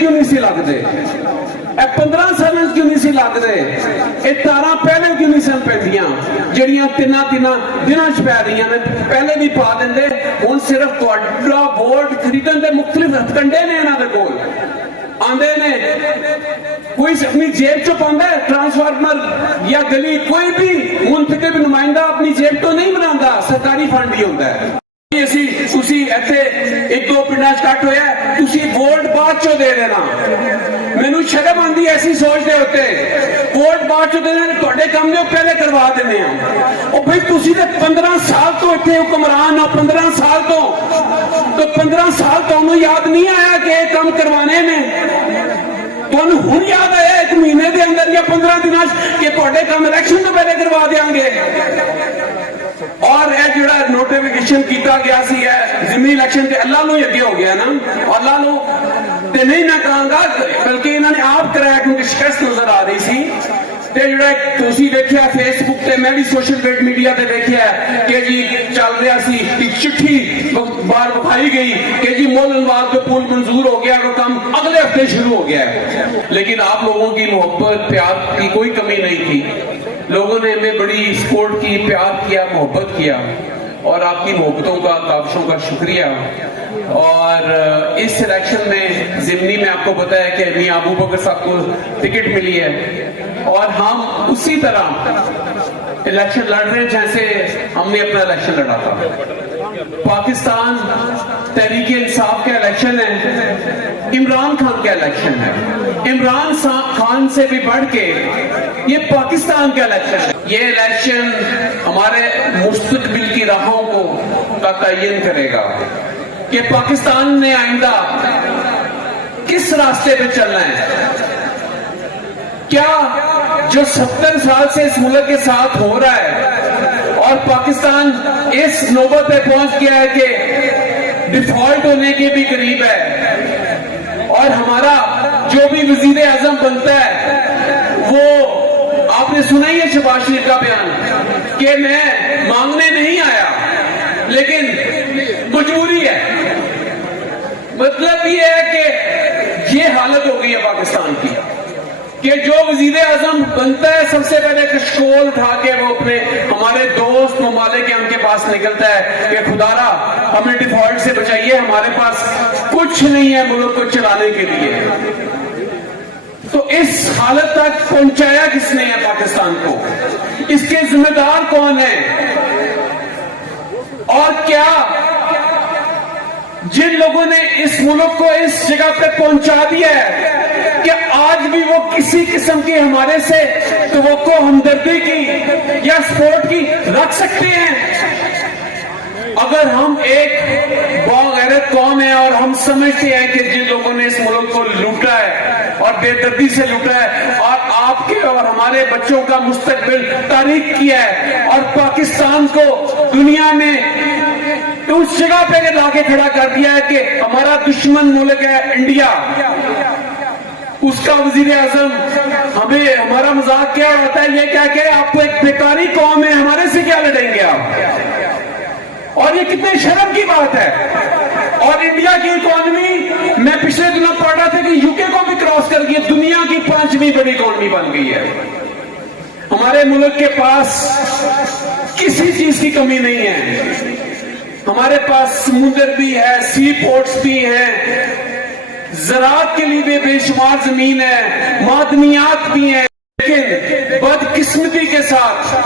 کیوں نہیں سی لگتے, 15 سال کیوں نہیں سی لگتے, یہ تارا پہلے کیوں نہیں سن پیندیاں جڑیاں تین دنوں چ پی رہی ہیں, پہلے بھی پا دیں. ہوں صرف تہاڈا ووٹ خریدن دے مختلف ہتھکنڈے نے انہاں دے کول آندے نے. کوئی اپنی جیب چو پاندا ہے ٹرانسفارمر یا گلی, کوئی بھی منتخب نمائندہ اپنی جیب تو نہیں بناتا, سرکاری فنڈ ہی ہوتا ہے. تسی ایتھے ایک دو پنڈاں چ کٹ ہویا, تسی ووٹ بعد چو دے دینا. مینوں شرم آندی ایسی سوچ دے ہوتے, ووٹ بعد چو دے دینا, تہاڈے کام نے پہلے کروا دینے ہیں. او بھائی تسی تے 15 سال تو ایتھے حکمران ہو, 15 سال تو 15 سال تانوں یاد نہیں آیا کہ یہ کام کروانے نے؟ تانوں ہن یاد آیا ایک مہینے دے اندر یا 15 دنوں کہ تہاڈے کام الیکشن تو پہلے کروا دیاں گے؟ اور اے جڑا نوٹیفیکیشن کیتا گیا سی ہے ضمنی الیکشن تے اللہ نو اگے ہو گیا نا, اللہ نو تے نہیں میں کہاں گا بلکہ انہوں نے آپ کرایا کیونکہ شکست نظر آ رہی سی. تے جڑا تسی دیکھیا فیس بک تے, میں بھی سوشل میڈیا تے دیکھیا کہ جی چل رہا سی ایک چٹھی بار بکھائی گئی کہ جی مول انوار پہ پول منظور ہو گیا, وہ کام اگلے ہفتے شروع ہو گیا ہے. لیکن آپ لوگوں کی محبت پیار کی کوئی کمی نہیں تھی, لوگوں نے ہمیں بڑی سپورٹ کی, پیار کیا, محبت کیا, اور آپ کی محبتوں کا کاوشوں کا شکریہ. اور اس الیکشن میں ضمنی میں آپ کو پتا ہے کہ میاں ابو بکر صاحب کو ٹکٹ ملی ہے, اور ہم اسی طرح الیکشن لڑ رہے ہیں جیسے ہم نے اپنا الیکشن لڑا تھا. پاکستان تحریک انصاف کا الیکشن ہے, عمران خان کا الیکشن ہے. عمران خان سے بھی بڑھ کے یہ پاکستان کا الیکشن ہے. یہ الیکشن ہمارے مستقبل کی راہوں کو تعین کرے گا کہ پاکستان نے آئندہ کس راستے پہ چلنا ہے. کیا جو 70 سال سے اس ملک کے ساتھ ہو رہا ہے اور پاکستان اس نوبت پہ پہنچ گیا ہے کہ ڈیفالٹ ہونے کے بھی قریب ہے, اور ہمارا جو بھی وزیر اعظم بنتا ہے وہ آپ نے سنا ہی ہے شہباز شریف کا بیان کہ میں مانگنے نہیں آیا لیکن مجبوری ہے. مطلب یہ ہے کہ یہ حالت ہو گئی ہے پاکستان کی کہ جو وزیر اعظم بنتا ہے سب سے پہلے کشکول اٹھا کے وہ اپنے ہمارے دوست ممالک کے ان کے پاس نکلتا ہے کہ خدارا ہمیں ڈیفالٹ سے بچائیے, ہمارے پاس کچھ نہیں ہے ملک کو چلانے کے لیے. تو اس حالت تک پہنچایا کس نے ہے پاکستان کو؟ اس کے ذمہ دار کون ہیں؟ اور کیا جن لوگوں نے اس ملک کو اس جگہ پہ پہنچا دیا ہے کہ آج بھی وہ کسی قسم کی ہمارے سے توقع ہمدردی کی یا سپورٹ کی رکھ سکتے ہیں؟ اگر ہم ایک باغیرت قوم ہیں اور ہم سمجھتے ہیں کہ جن لوگوں نے اس ملک کو لوٹا ہے اور بے دردی سے لوٹا ہے اور آپ کے اور ہمارے بچوں کا مستقبل تاریک کیا ہے اور پاکستان کو دنیا میں اس جگہ پہ لا کے کھڑا کر دیا ہے کہ ہمارا دشمن ملک ہے انڈیا, اس کا وزیر اعظم ہمیں ہمارا مذاق کیا ہوتا ہے یہ کیا کہ آپ کو ایک بیکاری قوم ہے, ہمارے سے کیا لڑیں گے آپ؟ اور یہ کتنے شرم کی بات ہے. اور انڈیا کی اکانومی میں پچھلے دنوں پڑھ رہا تھا کہ یو کے کو بھی کراس کر گئی, دنیا کی 5ویں بڑی اکانومی بن گئی ہے. ہمارے ملک کے پاس کسی چیز کی کمی نہیں ہے, ہمارے پاس سمندر بھی ہے, سی پورٹس بھی ہیں, زراعت کے لیے بھی بے شمار زمین ہے, معدنیات بھی ہیں. لیکن بدقسمتی کے ساتھ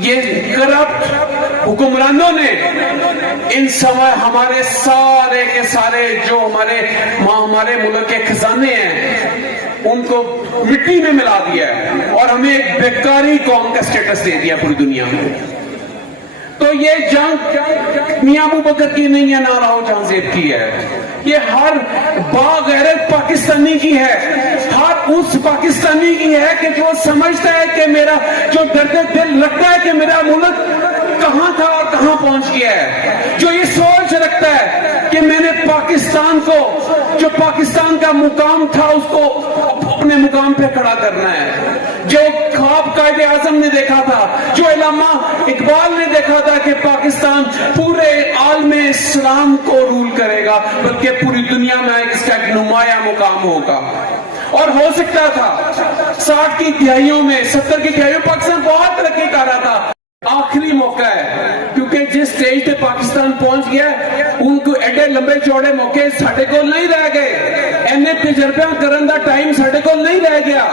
یہ کرپٹ حکمرانوں نے ان ہمارے سارے کے سارے جو ہمارے ملک کے خزانے ہیں ان کو مٹی میں ملا دیا ہے اور ہمیں ایک بیکاری قوم کا سٹیٹس دے دیا پوری دنیا میں. تو یہ جنگ میاں ابو بکر کی نہیں ہے, نہ راہو جہانزیب کی ہے, یہ ہر باغیرت پاکستانی کی ہے, ہر اس پاکستانی کی ہے کہ جو سمجھتا ہے کہ میرا جو درد دل لگتا ہے کہ میرا ملک کہاں تھا اور کہاں پہنچ گیا ہے, جو یہ سوچ رکھتا ہے کہ میں نے پاکستان کو جو پاکستان کا مقام تھا اس کو اپنے مقام پہ کھڑا کرنا ہے, جو خواب قائد اعظم نے دیکھا تھا, جو علامہ اقبال نے دیکھا تھا کہ پاکستان پورے आलम इस्लाम को रूल करेगा, बल्कि पूरी दुनिया में इसका एक नुमाया मुकाम होगा। और हो सकता था 60 की दहाइयों में, 70 की दहाइयों पाकिस्तान बहुत तरक्की कर रहा था। आखिरी मौका है, क्योंकि जिस स्टेज पे पाकिस्तान पहुंच गया उनको एडे लंबे चौड़े मौके साडे कोल नहीं रह गए, इन्ने तजर्बा करने का टाइम साडे कोल नहीं रह गया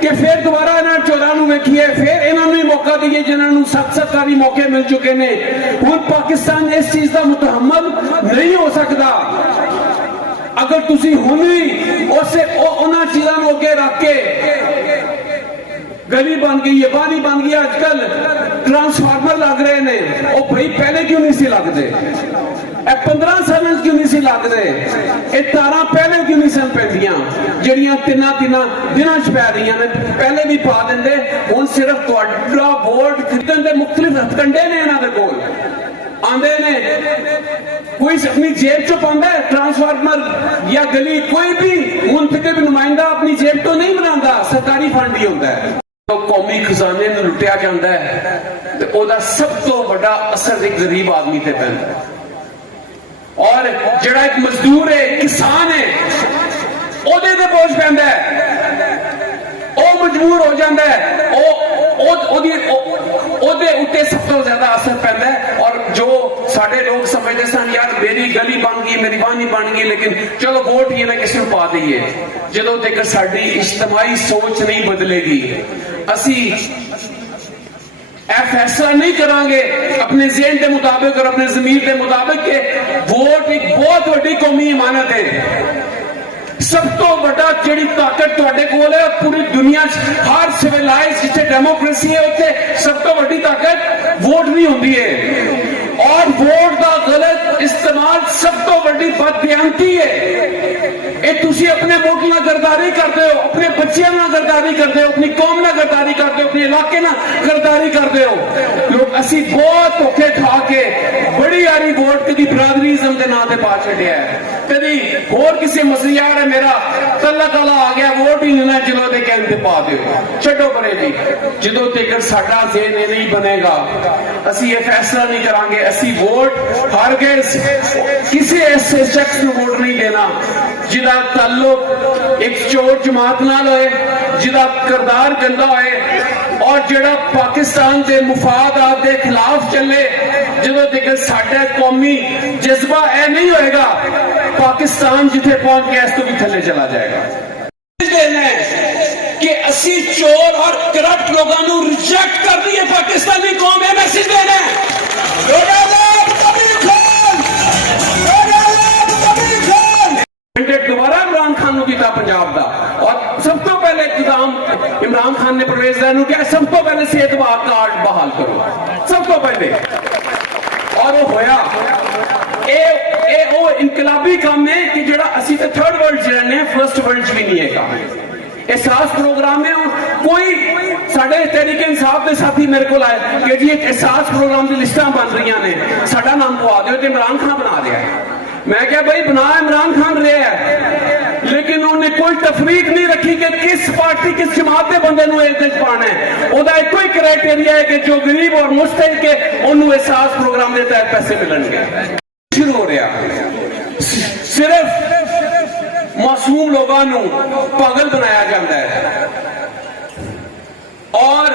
कि फिर दोबारा इन्होंने 14 वेखिए, फिर इन्होंने मौका दिए जिन्होंने 7 सरकारी मौके मिल चुके ने। हुण पाकिस्तान इस चीज का मुतहम्मल नहीं हो सकता। अगर तुसी हुण भी उस उन्हां चीज़ां नूं अगे रख के, गली बन गई है, बानी बन गई, आजकल ट्रांसफार्मर लग रहे ने, ओ भाई पहले क्यों नहीं सी लगदे? 15 साल क्यों नहीं सी लगदे? ये तारा पहले क्यों नहीं सन पैंदियां ਜਿਹੜੀਆਂ ਤਿੰਨਾਂ ਦਿਨਾਂ ਚ ਪੈ ਰਹੀਆਂ ਨੇ? ਪਹਿਲੇ ਵੀ ਪਾ ਦਿੰਦੇ। ਹੁਣ ਸਿਰਫ ਤੁਹਾਡਾ ਵੋਟ ਖਰੀਦਣ ਦੇ ਮੁxtਲਿਫ ਹਥਕੰਡੇ ਨੇ ਇਹਨਾਂ ਦੇ ਕੋਲ ਆਂਦੇ ਨੇ। कोई अपनी जेब चो पांदा है ट्रांसफार्मर या गली, कोई भी मुंतखब नुमाइंदा अपनी जेब तो नहीं बनाता, सरकारी फंड ही होता है। तो कौमी खजाने में लुटिया जाता है तो ओदा सब तो बड़ा असर एक गरीब आदमी ते पैंदा है। और जड़ा एक मजदूर है, किसान है, ओदे ते बोझ पैंदा है, ओ मजबूर हो जाता है, ओदे उत्ते सब तो ज्यादा असर पैंदा है। और जो साडे लोग समझते सन यार मेरी गली बन गई, मेरी बानी बन गई, लेकिन चलो वोट ही ना किसी को पा दईए। जदों तक साडी इज्तिमाई सोच नहीं बदलेगी, असी फैसला नहीं करांगे अपने ज़हन के मुताबिक और अपने ज़मीर के मुताबिक के वोट एक बहुत बड़ी कौमी इमानत है। सब तो बड़ा जिहड़ी ताकत तुहाडे कोल है पूरी दुनिया हर सिविलाइज जिथे डेमोक्रेसी है उत्थे सब तो बड़ी ताकत वोट नहीं होंदी है। और वोट का गलत इस्तेमाल सब तो बड़ी बददियांती है। ये तुसी अपने वोट ना गरदारी करते हो, अपने बच्चों ना गरदारी करते हो, अपनी कौम ना गरदारी करते हो, अपने इलाके ना गरदारी करते हो। लोग असी बहुत धोखे खा के बड़ी यारी वोट कभी बरादरीज़म के नाम से पा छड़िया है, कभी होर किसी मसला है मेरा तल्ला तला आ गया वोट ही नहीं चलो दे कहते पा दो। छो परे जी, जो तक साडा ज़हन नहीं बनेगा असी ये फैसला नहीं करांगे। असी वोट हर किसी ऐसे शख्स को वोट नहीं देना जिदा ताल्लुक एक चोर जमात नाल होए, जिदा किरदार गंदा होए और जिहड़ा पाकिस्तान के मुफादात के खिलाफ चले। जो तक साडा कौमी जज्बा ऐ नहीं होएगा पाकिस्तान जिथे पहुंच गया इस तो भी थले चला जाएगा। कि असी चोर और करप्ट लोगों को रिजेक्ट कर दिए पाकिस्तानी कौम है, मैसेज देना दोबारा इमरान खान किया पंजाब का। और सब तो पहले इकदाम इमरान खान ने परवेज ने क्या, सब तो पहले सेहत कार्ड बहाल करो, सब तो पहले। और वो होया वो इनकलाबी काम है कि जड़ा असी तो थर्ड वर्ल्ड च रहने, फर्स्ट वर्ल्ड भी नहीं है काम। एहसास प्रोग्राम में कोई साढ़े तहरीक इंसाफ के साथी मेरे को आए कि जी एक एहसास प्रोग्राम की लिस्टां बन रही ने, साडा नाम पवा दो, इमरान खान बना रहा है। मैं क्या भाई बना इमरान खान रहा है, लेकिन उन्होंने कोई तफरीक नहीं रखी कि किस पार्टी किस जमात के बंदे पाना है। वह एक ही क्राइटेरिया है कि जो गरीब और मुस्तहिक है उन्होंने एहसास प्रोग्राम के तहत पैसे मिलणगे। शुरू हो रहा सिर्फ मासूम लोगों को पागल बनाया जाता है और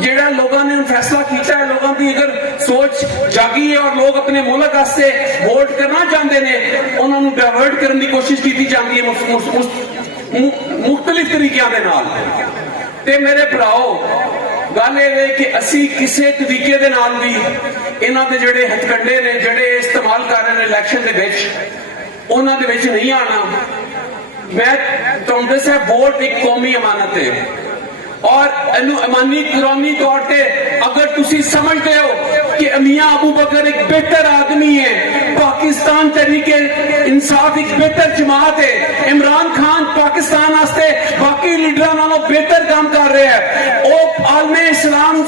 जेड़ा लोगों ने फैसला किया है, लोगों की अगर सोच जागी है और लोग अपने मुल्क वास्ते वोट करना चाहते हैं, उन्होंने डाइवर्ट करने की कोशिश की जाती है मुख्तलिफ तरीकों के नाल। ते मेरे भराओ गल ये कि असी किसी तरीके दे नाल भी इन्हां दे जेड़े हथकंडे ने जेड़े इस्तेमाल कर रहे हैं इलैक्शन दे विच उन्हां दे विच नहीं आना। मैं तुहानूं दस्सिया वोट एक कौमी अमानत है और ईमानी कुरानी तौर पे अगर तुसी समझते हो कि मियां अबू बकर एक बेहतर आदमी है, पाकिस्तान तरीके इंसाफ एक बेहतर जमात है, इमरान खान पाकिस्तान वास्ते बाकी लीडरों नालों बेहतर काम कर रहे हैं, वो आलमे इस्लाम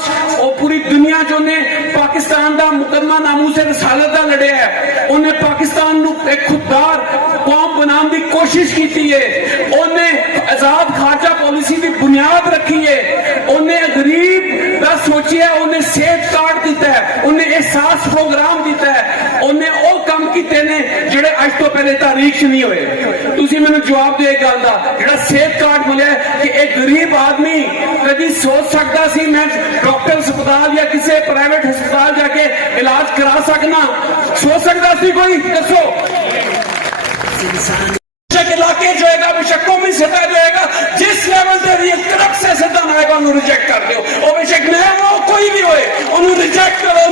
पूरी दुनिया जो ने पाकिस्तान का मुकदमा नामूस रसालत का लड़िया है, उन्हें पाकिस्तान एक खुददार कौम बनाने की कोशिश की है, उन्हें आजाद खारजा पॉलिसी की बुनियाद रखी है, उन्हें गरीब का सोचिया, उन्हें सेहत कार्ड दिता है, उन्हें एहसास प्रोग्राम दिता है उन्हें वो काम किए ने जेडे अज तो पहले तारीख च नहीं होए। तुसी मैनू जवाब दो गल का जेड़ा सेहत कार्ड मिले कि एक गरीब आदमी कभी सोच सकता सी मैं डॉक्टर अस्पताल या किसी प्राइवेट अस्पताल जाके इलाज करा सकना, सोच सकता सी कोई? दसो। इलाके जो है बेशक कौमी सतह जो है जिस लेवल से भी करप्ट से सदन आएगा रिजेक्ट कर दो, बेशक मैं वो कोई भी होए रिजेक्ट करो।